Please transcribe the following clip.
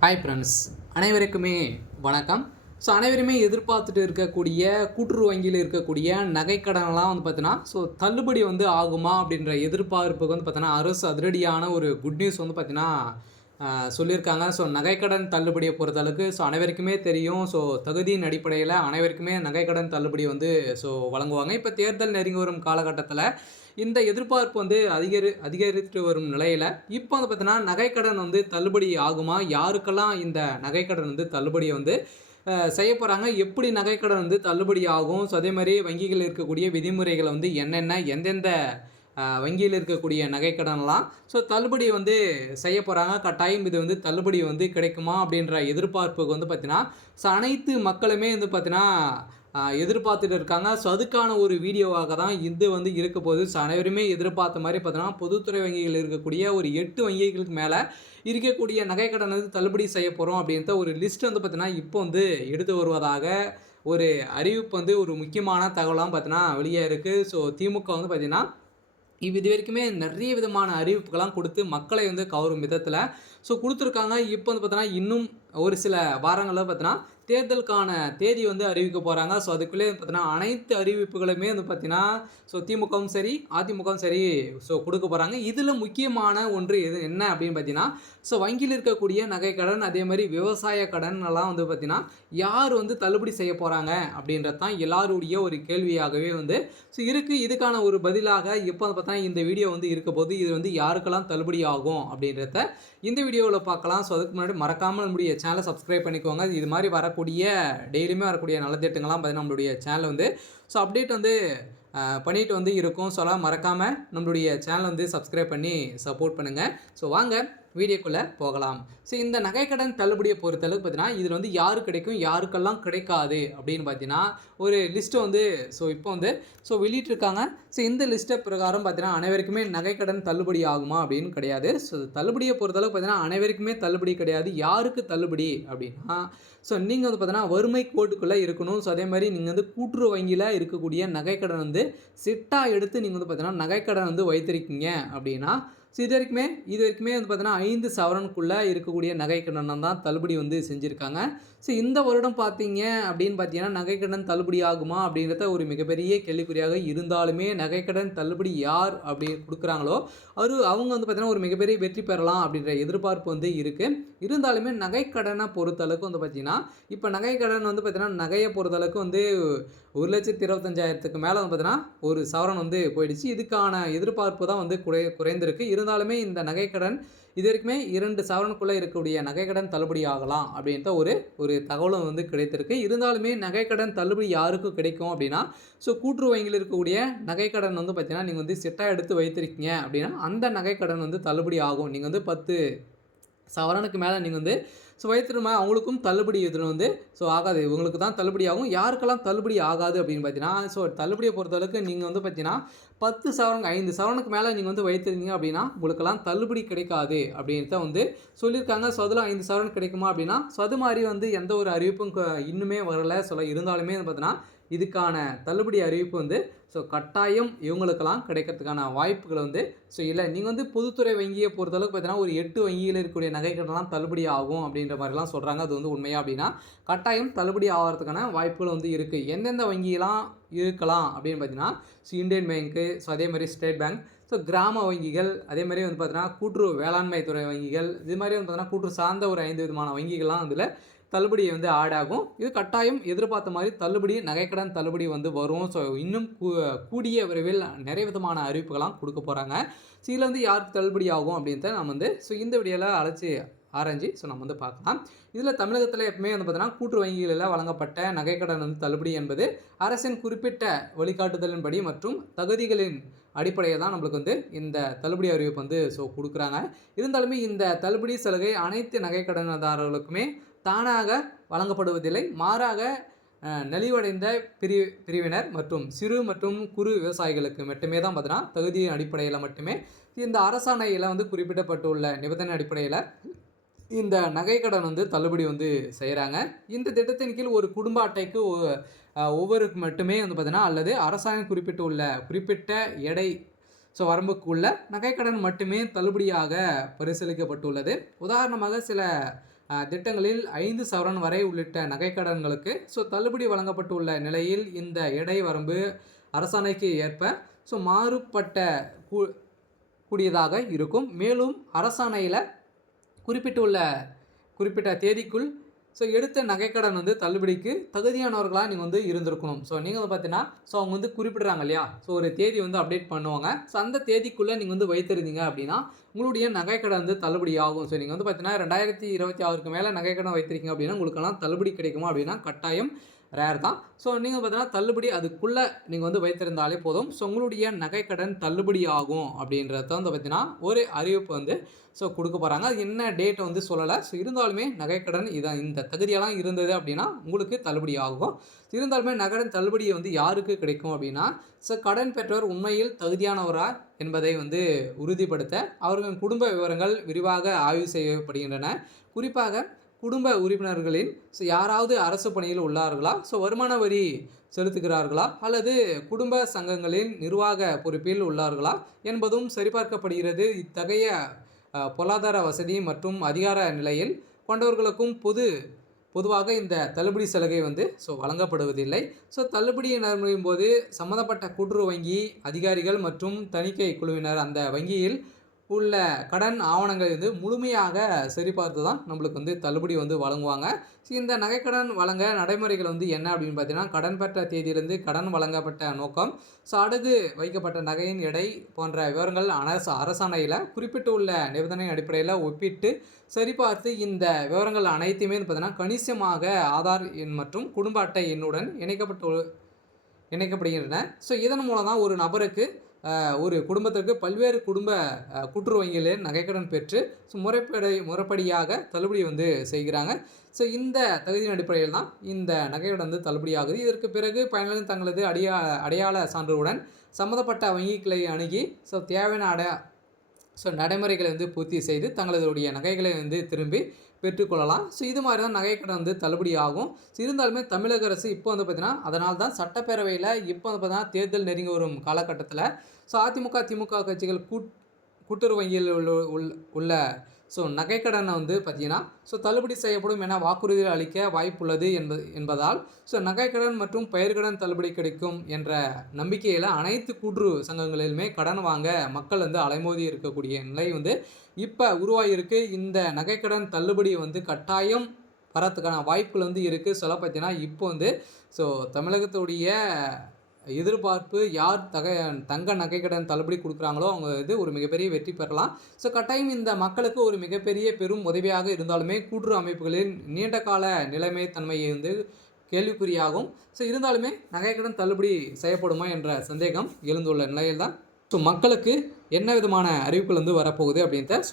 Hi friends, அனைவருக்குமே வணக்கம். அனைவருமே எதிர்பார்த்துட்டு இருக்கக்கூடிய கூட்டுறவு வங்கியில் இருக்கக்கூடிய நகைக்கடனெல்லாம் தள்ளுபடி ஆகுமா அப்படின்ற எதிர்பார்ப்புக்கு அரசு அதிரடியான ஒரு குட் நியூஸ் சொல்லியிருக்காங்க. நகைக்கடன் தள்ளுபடியை பொறுத்தளவுக்கு அனைவருக்குமே தெரியும். தகுதியின் அடிப்படையில் அனைவருக்குமே நகைக்கடன் தள்ளுபடி வழங்குவாங்க. இப்போ தேர்தல் நெருங்கி வரும் காலகட்டத்தில் இந்த எதிர்பார்ப்பு அதிகரித்து வரும் நிலையில் இப்போ நகைக்கடன் தள்ளுபடி ஆகுமா? யாருக்கெல்லாம் இந்த நகைக்கடன் தள்ளுபடியை செய்ய போகிறாங்க? எப்படி நகைக்கடன் தள்ளுபடி ஆகும்? அதே மாதிரி வங்கிகளில் இருக்கக்கூடிய விதிமுறைகளை என்னென்ன, எந்தெந்த வங்கியில் இருக்கக்கூடிய நகைக்கடன்லாம் தள்ளுபடி செய்ய போகிறாங்க. கட்டாயம் இது தள்ளுபடி கிடைக்குமா அப்படின்ற எதிர்பார்ப்புக்கு அனைத்து மக்களுமே எதிர்பார்த்துட்டு இருக்காங்க. அதுக்கான ஒரு வீடியோவாக தான் இது இருக்க போகுது. அனைவருமே எதிர்பார்த்த மாதிரி பொதுத்துறை வங்கிகள் இருக்கக்கூடிய ஒரு 8 வங்கிகளுக்கு மேலே இருக்கக்கூடிய நகைக்கடன் தள்ளுபடி செய்ய போகிறோம் அப்படின்ற ஒரு லிஸ்ட் இப்போ எடுத்து வருவதாக ஒரு அறிவிப்பு ஒரு முக்கியமான தகவலாம் வெளியே இருக்குது. திமுக இது வரைக்குமே நிறைய விதமான அறிவிப்புகள்லாம் கொடுத்து மக்களை கவரும் விதத்தில் கொடுத்துருக்காங்க. இப்போ இன்னும் ஒரு சில வாரங்களில் தேர்தலுக்கான தேதி அறிவிக்க போகிறாங்க. அதுக்குள்ளே அனைத்து அறிவிப்புகளுமே திமுகவும் சரி அதிமுகவும் சரி கொடுக்க போகிறாங்க. இதில் முக்கியமான ஒன்று என்ன அப்படின்னு பார்த்தீங்கன்னா, வங்கியில் இருக்கக்கூடிய நகைக்கடன், அதே மாதிரி விவசாய கடன் எல்லாம் யார் தள்ளுபடி செய்ய போகிறாங்க அப்படின்றது தான் எல்லாருடைய ஒரு கேள்வியாகவே இருக்குது. இதுக்கான ஒரு பதிலாக இப்போ இந்த வீடியோ இருக்க போது இது யாருக்கெல்லாம் தள்ளுபடி ஆகும் அப்படின்றத இந்த வீடியோவில் பார்க்கலாம். அதுக்கு முன்னாடி மறக்காமல் நம்முடைய சேனலை சப்ஸ்கிரைப் பண்ணிக்கோங்க. இது மாதிரி வரக்கூடிய டெய்லியுமே வரக்கூடிய நலத்திட்டங்கள்லாம் நம்மளுடைய சேனல் அப்டேட் பண்ணிட்டு இருக்கும். மறக்காமல் நம்மளுடைய சேனலை சப்ஸ்கிரைப் பண்ணி சப்போர்ட் பண்ணுங்கள். வாங்க வீடியோக்குள்ளே போகலாம். இந்த நகைக்கடன் தள்ளுபடியை பொறுத்தளவுக்கு பார்த்தீங்கன்னா இதில் யாரு கிடைக்கும், யாருக்கெல்லாம் கிடைக்காது அப்படின்னு பார்த்தீங்கன்னா ஒரு லிஸ்ட்டு இப்போ வெளியிட்டிருக்காங்க. இந்த லிஸ்ட்டை பிரகாரம் பார்த்தீங்கன்னா அனைவருக்குமே நகைக்கடன் தள்ளுபடி ஆகுமா அப்படின்னு கிடையாது. தள்ளுபடியை பொறுத்தளவுக்கு பார்த்தீங்கன்னா அனைவருக்குமே தள்ளுபடி கிடையாது. யாருக்கு தள்ளுபடி அப்படின்னா நீங்கள் பார்த்தீங்கன்னா வறுமை கோட்டுக்குள்ளே இருக்கணும். அதே மாதிரி நீங்கள் கூட்டுறவு வங்கியில் இருக்கக்கூடிய நகைக்கடன் சிட்டாக எடுத்து நீங்கள் பார்த்தீங்கன்னா நகைக்கடன் வைத்திருக்கீங்க அப்படின்னா இது வரைக்குமே பார்த்தீங்கன்னா 5 சவரனுக்குள்ளே இருக்கக்கூடிய நகைக்கடன் தான் தள்ளுபடி செஞ்சுருக்காங்க. இந்த வருடம் பார்த்தீங்க அப்படின்னு பார்த்தீங்கன்னா நகைக்கடன் தள்ளுபடி ஆகுமா அப்படின்றத ஒரு மிகப்பெரிய கேள்விக்குறியாக இருந்தாலுமே நகைக்கடன் தள்ளுபடி யார் அப்படி கொடுக்குறாங்களோ அவங்க பார்த்தீங்கன்னா ஒரு மிகப்பெரிய வெற்றி பெறலாம் அப்படின்ற எதிர்பார்ப்பு இருக்குது. இருந்தாலுமே நகைக்கடனை பொறுத்தளவுக்கு பார்த்தீங்கன்னா இப்போ நகைக்கடன் பார்த்தீங்கன்னா நகையை பொறுத்தளவுக்கு 1,25,000க்கு மேலே பார்த்தீங்கன்னா ஒரு சவரன் போயிடுச்சு. இதுக்கான எதிர்பார்ப்பு தான் குறைந்திருக்கு. இருந்தாலுமே இந்த நகைக்கடன் இது வரைக்குமே 2 சவரனுக்குள்ளே இருக்கக்கூடிய நகைக்கடன் தள்ளுபடி ஆகலாம் அப்படின்ற ஒரு தகவலும் கிடைத்திருக்கு. இருந்தாலுமே நகைக்கடன் தள்ளுபடி யாருக்கு கிடைக்கும் அப்படின்னா கூட்டுறவு வங்கியில் இருக்கக்கூடிய நகைக்கடன் பார்த்தீங்கன்னா நீங்கள் சிட்டாக எடுத்து வைத்திருக்கீங்க அப்படின்னா அந்த நகைக்கடன் தள்ளுபடி ஆகும். நீங்கள் 10 சவரனுக்கு மேலே நீங்கள் வைத்திருமா அவங்களுக்கும் தள்ளுபடி இதில் ஆகாது. இவங்களுக்கு தான் தள்ளுபடி ஆகும். யாருக்கெல்லாம் தள்ளுபடி ஆகாது அப்படின்னு பார்த்தீங்கன்னா தள்ளுபடியை பொறுத்தளவுக்கு நீங்கள் பார்த்தீங்கன்னா 10 சவரன் 5 சவரனுக்கு மேலே நீங்கள் வைத்திருந்தீங்க அப்படின்னா உங்களுக்கெல்லாம் தள்ளுபடி கிடைக்காது அப்படின்றத சொல்லியிருக்காங்க. அதில் 5 சவரன் கிடைக்குமா அப்படின்னா அது மாதிரி எந்த ஒரு அறிவிப்பும் இன்னுமே வரலை. இருந்தாலுமே பார்த்தீங்கன்னா இதுக்கான தள்ளுபடி அறிவிப்பு கட்டாயம் இவங்களுக்கெல்லாம் கிடைக்கிறதுக்கான வாய்ப்புகள் இல்லை. நீங்கள் பொதுத்துறை வங்கியை பொறுத்தளவுக்கு பார்த்தீங்கன்னா ஒரு 8 வங்கியில் இருக்கக்கூடிய நகைக்கடன்லாம் தள்ளுபடி ஆகும் அப்படின்ற மாதிரிலாம் சொல்கிறாங்க. அது உண்மையா அப்படின்னா கட்டாயம் தள்ளுபடி ஆகிறதுக்கான வாய்ப்புகள் இருக்குது. எந்தெந்த வங்கியெல்லாம் இருக்கலாம் அப்படின்னு பார்த்தீங்கன்னா இந்தியன் பேங்க்கு, அதே மாதிரி ஸ்டேட் பேங்க், கிராம வங்கிகள், அதே மாதிரி பார்த்தீங்கன்னா கூட்டுறவு வேளாண்மை துறை வங்கிகள், இது மாதிரி பார்த்தீங்கன்னா கூட்டுறவு சார்ந்த ஒரு 5 விதமான வங்கிகள்லாம் அதில் தள்ளுபடி ஆட் ஆகும். இது கட்டாயம் எதிர்பார்த்த மாதிரி தள்ளுபடி நகைக்கடன் தள்ளுபடி வரும். இன்னும் கூடிய விரைவில் நிறைய விதமான அறிவிப்புகள்லாம் கொடுக்க போகிறாங்க. இதில் யாருக்கு தள்ளுபடி ஆகும் அப்படின்றத நம்ம இந்த வீடியோவில் ஆராய்ச்சி நம்ம பார்க்கலாம். இதில் தமிழகத்தில் எப்பவுமே பார்த்தீங்கன்னா கூட்டுறவு வங்கிகளில் வழங்கப்பட்ட நகைக்கடன் தள்ளுபடி என்பது அரசின் குறிப்பிட்ட வழிகாட்டுதலின்படி மற்றும் தகுதிகளின் அடிப்படையில் தான் நம்மளுக்கு இந்த தள்ளுபடி அறிவிப்பு கொடுக்குறாங்க. இருந்தாலுமே இந்த தள்ளுபடி சலுகை அனைத்து நகைக்கடன்தாரர்களுக்குமே தானாக வழங்கப்படுவதில்லை. மாறாக நலிவடைந்த பிரிவினர் மற்றும் சிறு மற்றும் குறு விவசாயிகளுக்கு மட்டுமே தான் பார்த்தீங்கன்னா தகுதியின் அடிப்படையில் மட்டுமே இந்த அரசாணையில் குறிப்பிடப்பட்டுள்ள நிபந்தனை அடிப்படையில் இந்த நகைக்கடன் தள்ளுபடி செய்கிறாங்க. இந்த திட்டத்தின் கீழ் ஒரு குடும்ப அட்டைக்கு ஒவ்வொருக்கு மட்டுமே பார்த்தீங்கன்னா அல்லது அரசாங்கம் குறிப்பிட்ட எடை வரம்புக்குள்ள நகைக்கடன் மட்டுமே தள்ளுபடியாக பரிசீலிக்கப்பட்டுள்ளது. உதாரணமாக சில திட்டங்களில் 5 சவரன் வரை உள்ளிட்ட நகைக்கடன்களுக்கு தள்ளுபடி வழங்கப்பட்டுள்ள நிலையில் இந்த எடை வரம்பு அரசாணைக்கு ஏற்ப மாறுபட்ட கூடியதாக இருக்கும். மேலும் அரசாணையில் குறிப்பிட்ட தேதிக்குள் எடுத்த நகைக்கடன் தள்ளுபடிக்கு தகுதியானவர்களாக நீங்கள் இருந்திருக்கணும். நீங்கள் பார்த்தீங்கன்னா அவங்க குறிப்பிடுறாங்க இல்லையா, ஒரு தேதி அப்டேட் பண்ணுவாங்க. அந்த தேதிக்குள்ளே நீங்கள் வைத்திருந்தீங்க அப்படின்னா உங்களுடைய நகைக்கடன் தள்ளுபடி ஆகும். நீங்கள் பார்த்தீங்கன்னா 2026க்கு மேலே நகைக்கடன் வைத்திருக்கீங்க அப்படின்னா உங்களுக்கெல்லாம் தள்ளுபடி கிடைக்குமா அப்படின்னா கட்டாயம் ரேர் தான். நீங்கள் பார்த்தீங்கன்னா தள்ளுபடி அதுக்குள்ளே நீங்கள் வைத்திருந்தாலே போதும். உங்களுடைய நகைக்கடன் தள்ளுபடி ஆகும் அப்படின்றத பார்த்தீங்கன்னா ஒரு அறிவிப்பு கொடுக்க போகிறாங்க. அது என்ன டேட் சொல்லலை. இருந்தாலுமே நகைக்கடன் இந்த தகுதியெல்லாம் இருந்தது அப்படின்னா உங்களுக்கு தள்ளுபடி ஆகும். இருந்தாலுமே நகைக்கடன் தள்ளுபடி யாருக்கு கிடைக்கும் அப்படின்னா கடன் பெற்றவர் உண்மையில் தகுதியானவரா என்பதை உறுதிப்படுத்த அவர்களின் குடும்ப விவரங்கள் விரிவாக ஆய்வு செய்யப்படுகின்றன. குறிப்பாக குடும்ப உறுப்பினர்களின் யாராவது அரசு பணியில் உள்ளார்களா, வருமான வரி செலுத்துகிறார்களா அல்லது குடும்ப சங்கங்களின் நிர்வாக பொறுப்பில் உள்ளார்களா என்பதும் சரிபார்க்கப்படுகிறது. இத்தகைய பொருளாதார வசதி மற்றும் அதிகார நிலையில் கொண்டவர்களுக்கும் பொதுவாக இந்த தள்ளுபடி சலுகை வழங்கப்படுவதில்லை. தள்ளுபடி நடைமுறையும் போது சம்மந்தப்பட்ட கூட்டுறவு வங்கி அதிகாரிகள் மற்றும் தணிக்கை குழுவினர் அந்த வங்கியில் உள்ள கடன் ஆவணங்கள் முழுமையாக சரிபார்த்து தான் நம்மளுக்கு தள்ளுபடி வழங்குவாங்க. இந்த நகைக்கடன் வழங்க நடைமுறைகள் என்ன அப்படின்னு பார்த்தீங்கன்னா, கடன் பெற்ற தேதியிலிருந்து கடன் வழங்கப்பட்ட நோக்கம், அடகு வைக்கப்பட்ட நகையின் எடை போன்ற விவரங்கள் அரசாணையில் குறிப்பிட்டுள்ள நிபந்தனை அடிப்படையில் ஒப்பிட்டு சரிபார்த்து இந்த விவரங்கள் அனைத்துமே பார்த்தீங்கன்னா கணிசமாக ஆதார் எண் மற்றும் குடும்ப அட்டை எண்ணுடன் இணைக்கப்படுகின்றன. இதன் மூலம் தான் ஒரு நபருக்கு ஒரு குடும்பத்திற்கு பல்வேறு குடும்ப கூட்டுறவு வங்கிகளில் நகைக்கடன் பெற்று முறைப்படியாக தள்ளுபடி செய்கிறாங்க. இந்த தகுதியின் அடிப்படையில் தான் இந்த நகைக்கடன் தள்ளுபடி ஆகுது. இதற்கு பிறகு பயனாளிகள் தங்களது அடையாள சான்றுடன் சம்மந்தப்பட்ட வங்கிகளை அணுகி தேவையான நடைமுறைகளை பூர்த்தி செய்து தங்களுடைய நகைகளை திரும்பி பெற்றுக்கொள்ளலாம். இது மாதிரி தான் நகைக்கடன் தள்ளுபடி ஆகும். இருந்தாலுமே தமிழக அரசு இப்போ பார்த்தீங்கன்னா அதனால தான் சட்டப்பேரவையில் இப்போ பார்த்தீங்கன்னா தேர்தல் நெருங்கி வரும் காலகட்டத்தில் அதிமுக திமுக கட்சிகள் கூட்டுறவு வங்கியில் உள்ள நகைக்கடனை பார்த்தீங்கன்னா தள்ளுபடி செய்யப்படும் என வாக்குறுதிகள் அளிக்க வாய்ப்புள்ளது என்பதால் நகைக்கடன் மற்றும் பயிர்க்கடன் தள்ளுபடி கிடைக்கும் என்ற நம்பிக்கையில் அனைத்து கூட்டுறவு சங்கங்களிலுமே கடன் வாங்க மக்கள் அலைமோதி இருக்கக்கூடிய நிலை இப்போ உருவாகியிருக்கு. இந்த நகைக்கடன் தள்ளுபடி கட்டாயம் வரத்துக்கான வாய்ப்புகள் இருக்குது. சொல்ல பார்த்தீங்கன்னா இப்போ தமிழகத்துடைய எதிர்பார்ப்பு யார் தங்க நகைக்கடன் தள்ளுபடி கொடுக்குறாங்களோ அவங்க ஒரு மிகப்பெரிய வெற்றி பெறலாம். கட்டாயம் இந்த மக்களுக்கு ஒரு மிகப்பெரிய பெரும் உதவியாக இருந்தாலுமே கூட்டுறவு அமைப்புகளின் நீண்ட கால நிலைமை தன்மையை கேள்விக்குறியாகும். இருந்தாலுமே நகைக்கடன் தள்ளுபடி செய்யப்படுமா என்ற சந்தேகம் எழுந்துள்ள நிலையில் தான் மக்களுக்கு என்ன விதமான அறிவிப்புகள் வரப்போகுது அப்படின்றத